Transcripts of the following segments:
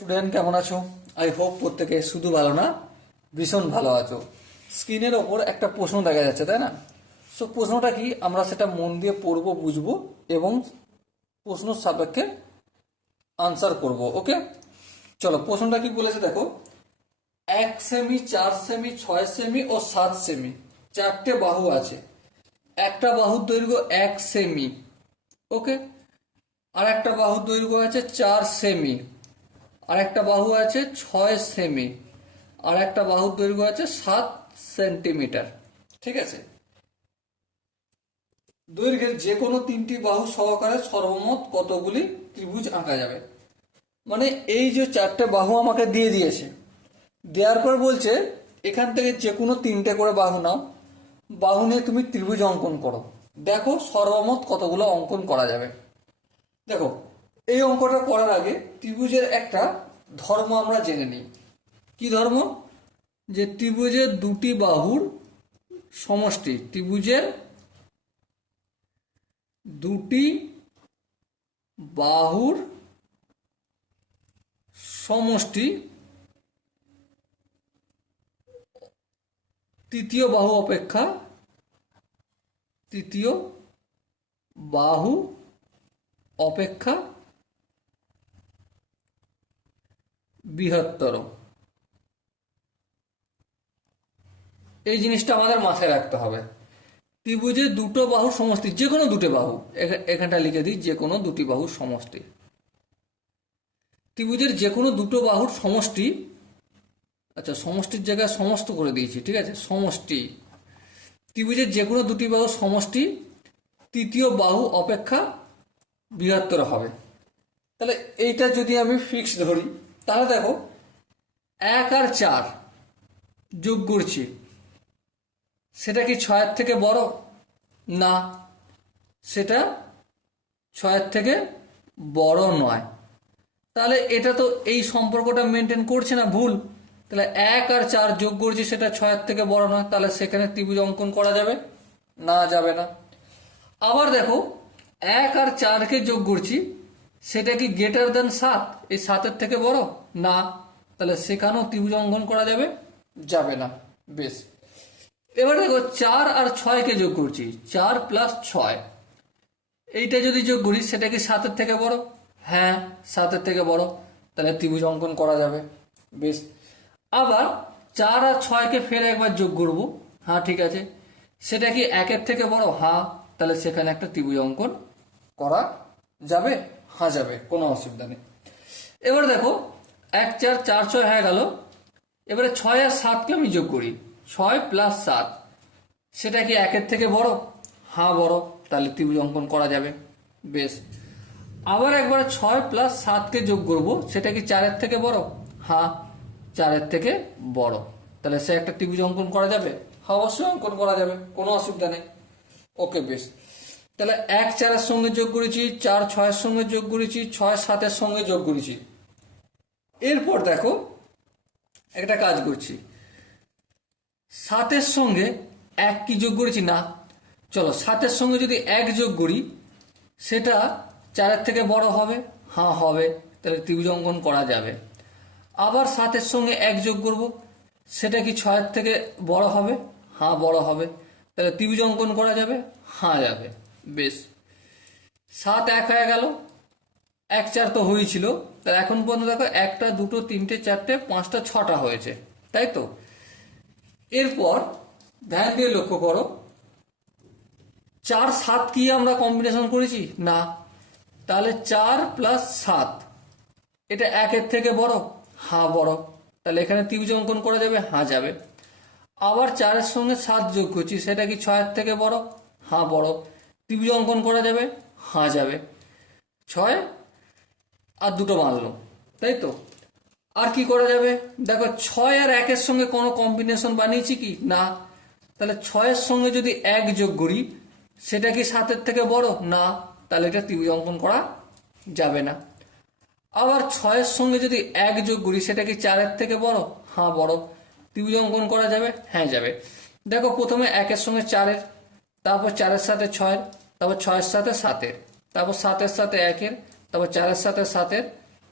Student কেমন আছো? I hope প্রত্যেকে শুধু ভালো না, ভীষণ ভালো আছো। স্ক্রিনের ওপর একটা প্রশ্ন দেখা যাচ্ছে, তাই না? সো প্রশ্নটা কি, আমরা সেটা মন দিয়ে পড়বো, বুঝবো এবং প্রশ্ন সাপেক্ষে আনসার করব। ওকে, চলো প্রশ্নটা কি বলেছে দেখো। 1 সেমি, 4 সেমি, 6 সেমি ও 7 সেমি চারটে বাহু আছে। একটা বাহুর দৈর্ঘ্য 1 সেমি, ওকে। আর একটা বাহুর দৈর্ঘ্য আছে 4 সেমি, আর একটা বাহু আছে 6 সেমি, আর একটা বাহুর দৈর্ঘ্য আছে 7 সেন্টিমিটার। ঠিক আছে, দৈর্ঘ্যের যে কোনো তিনটি বাহু সহকারে সর্বমোট কতগুলি ত্রিভুজ আঁকা যাবে? মানে এই যে চারটে বাহু আমাকে দিয়ে দিয়েছে, দেওয়ার পর বলছে এখান থেকে যে কোনো তিনটে করে বাহু নাও, বাহু নিয়ে তুমি ত্রিভুজ অঙ্কন করো। দেখো সর্বমোট কতগুলো অঙ্কন করা যাবে। দেখো, এই অঙ্কটা করার আগে ত্রিভুজের একটা ধর্ম আমরা জেনে নিই। কি ধর্ম? যে ত্রিভুজের দুটি বাহুর সমষ্টি, ত্রিভুজের দুটি বাহুর সমষ্টি তৃতীয় বাহু অপেক্ষা তৃতীয় বাহু অপেক্ষা বৃহত্তর। এই জিনিসটা আমাদের মাথায় রাখতে হবে। ত্রিভুজের দুটো বাহুর সমষ্টি, যে কোনো দুটো বাহু, এখানটা লিখে দিই, যে কোনো দুটি বাহুর সমষ্টি। ত্রিভুজের যে কোনো দুটো বাহুর সমষ্টি, আচ্ছা সমষ্টির জায়গায় সমস্ত করে দিয়েছি, ঠিক আছে, সমষ্টি। ত্রিভুজের যে কোনো দুটি বাহুর সমষ্টি তৃতীয় বাহু অপেক্ষা বৃহত্তর হবে। তাহলে এইটা যদি আমি ফিক্স ধরি, তাহলে দেখো 1 আর 4 যোগ করছি, সেটা কি 6-এর থেকে বড়? না, সেটা 6-এর থেকে বড় নয়। তাহলে এটা তো এই সম্পর্কটা মেনটেন করছে না, ভুল। তাহলে 1 আর 4 যোগ করছি, সেটা 6-এর থেকে বড় নয়, তাহলে সেখানে ত্রিভুজ অঙ্কন করা যাবে না? যাবে না। আবার দেখো 1 আর 4কে যোগ করছি, সেটা কি গ্রেটার দেন 7? এই 7-এর থেকে বড়? না, তাহলে সেখানেও ত্রিভুজ অঙ্কন করা যাবে? যাবে না। বেশ, এবার দেখো 4 আর 6কে যোগ করছি, 4 প্লাস 6, এইটা যদি যোগ করি সেটা কি 7-এর থেকে বড়? হ্যাঁ, 7-এর থেকে বড়, তাহলে ত্রিভুজ অঙ্কন করা যাবে। বেশ, আবার 4 আর 6কে ফের একবার যোগ করব, হ্যাঁ ঠিক আছে, সেটা কি 1-এর থেকে বড়? হ্যাঁ, তাহলে সেখানে একটা ত্রিভুজ অঙ্কন করা যাবে? হ্যাঁ যাবে, কোনো অসুবিধা নেই। এবার দেখো 1 4 4 6 হয়ে গেল। এবারে 6 আর 7কে আমি যোগ করি, 6 প্লাস 7, সেটা কি 1-এর থেকে বড়? হ্যাঁ বড়, তাহলে ত্রিভুজ অঙ্কন করা যাবে। বেশ, আবার একবার 6 প্লাস 7কে যোগ করব, সেটা কি 4-এর থেকে বড়? হ্যাঁ, 4-এর থেকে বড়, তাহলে সে একটা ত্রিভুজ অঙ্কন করা যাবে? হ্যাঁ অবশ্যই অঙ্কন করা যাবে, কোনো অসুবিধা নেই। ওকে বেশ, তাহলে 1 4-এর সঙ্গে যোগ করেছি, 4 6-এর সঙ্গে যোগ করেছি, 6 7-এর সঙ্গে যোগ করেছি। এরপর দেখো একটা কাজ করছি, 7-এর সঙ্গে 1 কি যোগ করেছি? না, চলো 7-এর সঙ্গে যদি 1 যোগ করি, সেটা 4-এর থেকে বড় হবে? হ্যাঁ হবে, তাহলে ত্রিভুজ অঙ্কন করা যাবে। আবার 7-এর সঙ্গে 1 যোগ করব, সেটা কি 6-এর থেকে বড় হবে? হ্যাঁ বড় হবে, তাহলে ত্রিভুজ অঙ্কন করা যাবে? হ্যাঁ যাবে। বেশ, 7 1 হয়ে গেল, 1 4 তো হয়েছিল, তাহলে এখন পর্যন্ত দেখো 1টা 2টো 3টে 4টে 5টা 6টা হয়েছে, তাই তো? এরপর ধ্যান দিয়ে লক্ষ্য করো, 4 7 কি আমরা কম্বিনেশন করেছি? না, তাহলে 4 প্লাস 7, এটা 1-এর থেকে বড়? হ্যাঁ বড়, তাহলে এখানে ত্রিভুজ অঙ্কন করা যাবে? হ্যাঁ যাবে। আবার 4-এর সঙ্গে 7 যোগ করছি, সেটা কি 6-এর থেকে বড়? হ্যাঁ বড়, ত্রিভুজ অঙ্কন করা যাবে? হ্যাঁ যাবে। 6 আর 2টো বাঁধলো, তাই তো? আর কি করা যাবে? দেখো 6 আর 1-এর সঙ্গে কোনো কম্বিনেশন বানিয়েছি কি? না, তাহলে 6-এর সঙ্গে যদি 1 যোগ করি, সেটা কি 7-এর থেকে বড়? না, তাহলে এটা ত্রিভুজ অঙ্কন করা যাবে না। আবার 6-এর সঙ্গে যদি 1 যোগ করি, সেটা কি 4-এর থেকে বড়? হ্যাঁ বড়, ত্রিভুজ অঙ্কন করা যাবে? হ্যাঁ যাবে। দেখো প্রথমে 1-এর সঙ্গে 4-এর, তারপর 4-এর সাথে 6-এর, তারপর 6-এর সাথে 7-এর, তারপর 7-এর সাথে 1-এর, তারপর 4-এর সাথে 7-এর,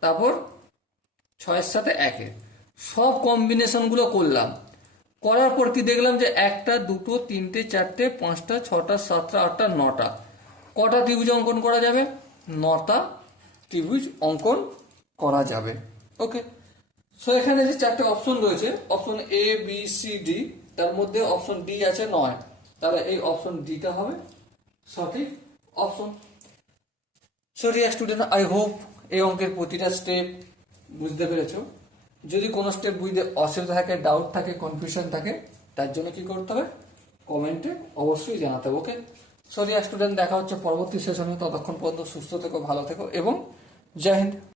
তারপর 6 এর সাথে 1 এর সব কম্বিনেশনগুলো করলাম, করার পর কি দেখলাম যে 1টা 2টো 3টে 4টে 5টা 6টা 7টা 8টা 9টা কটা ত্রিভুজ অঙ্কন করা যাবে? 9টা ত্রিভুজ অঙ্কন করা যাবে। ওকে, সো এখানে যে 4টে অপশন রয়েছে, option A B C D, তার মধ্যে অপশন ডি আছে 9, তাহলে এই অপশন ডিটা হবে সঠিক option. So dear student, I hope এই অঙ্কের প্রতিটা স্টেপ বুঝতে পেরেছো। যদি কোনো স্টেপ বুঝতে অসুবিধা থাকে, ডাউট থাকে, কনফিউশন থাকে, তার জন্য কি করতে হবে? কমেন্টে অবশ্যই জানাতে হবে। ওকে, সো ডিয়ার স্টুডেন্ট, দেখা হচ্ছে পরবর্তী সেশনে। ততক্ষণ পর্যন্ত সুস্থ থেকো, ভালো থেকো এবং জয় হিন্দ।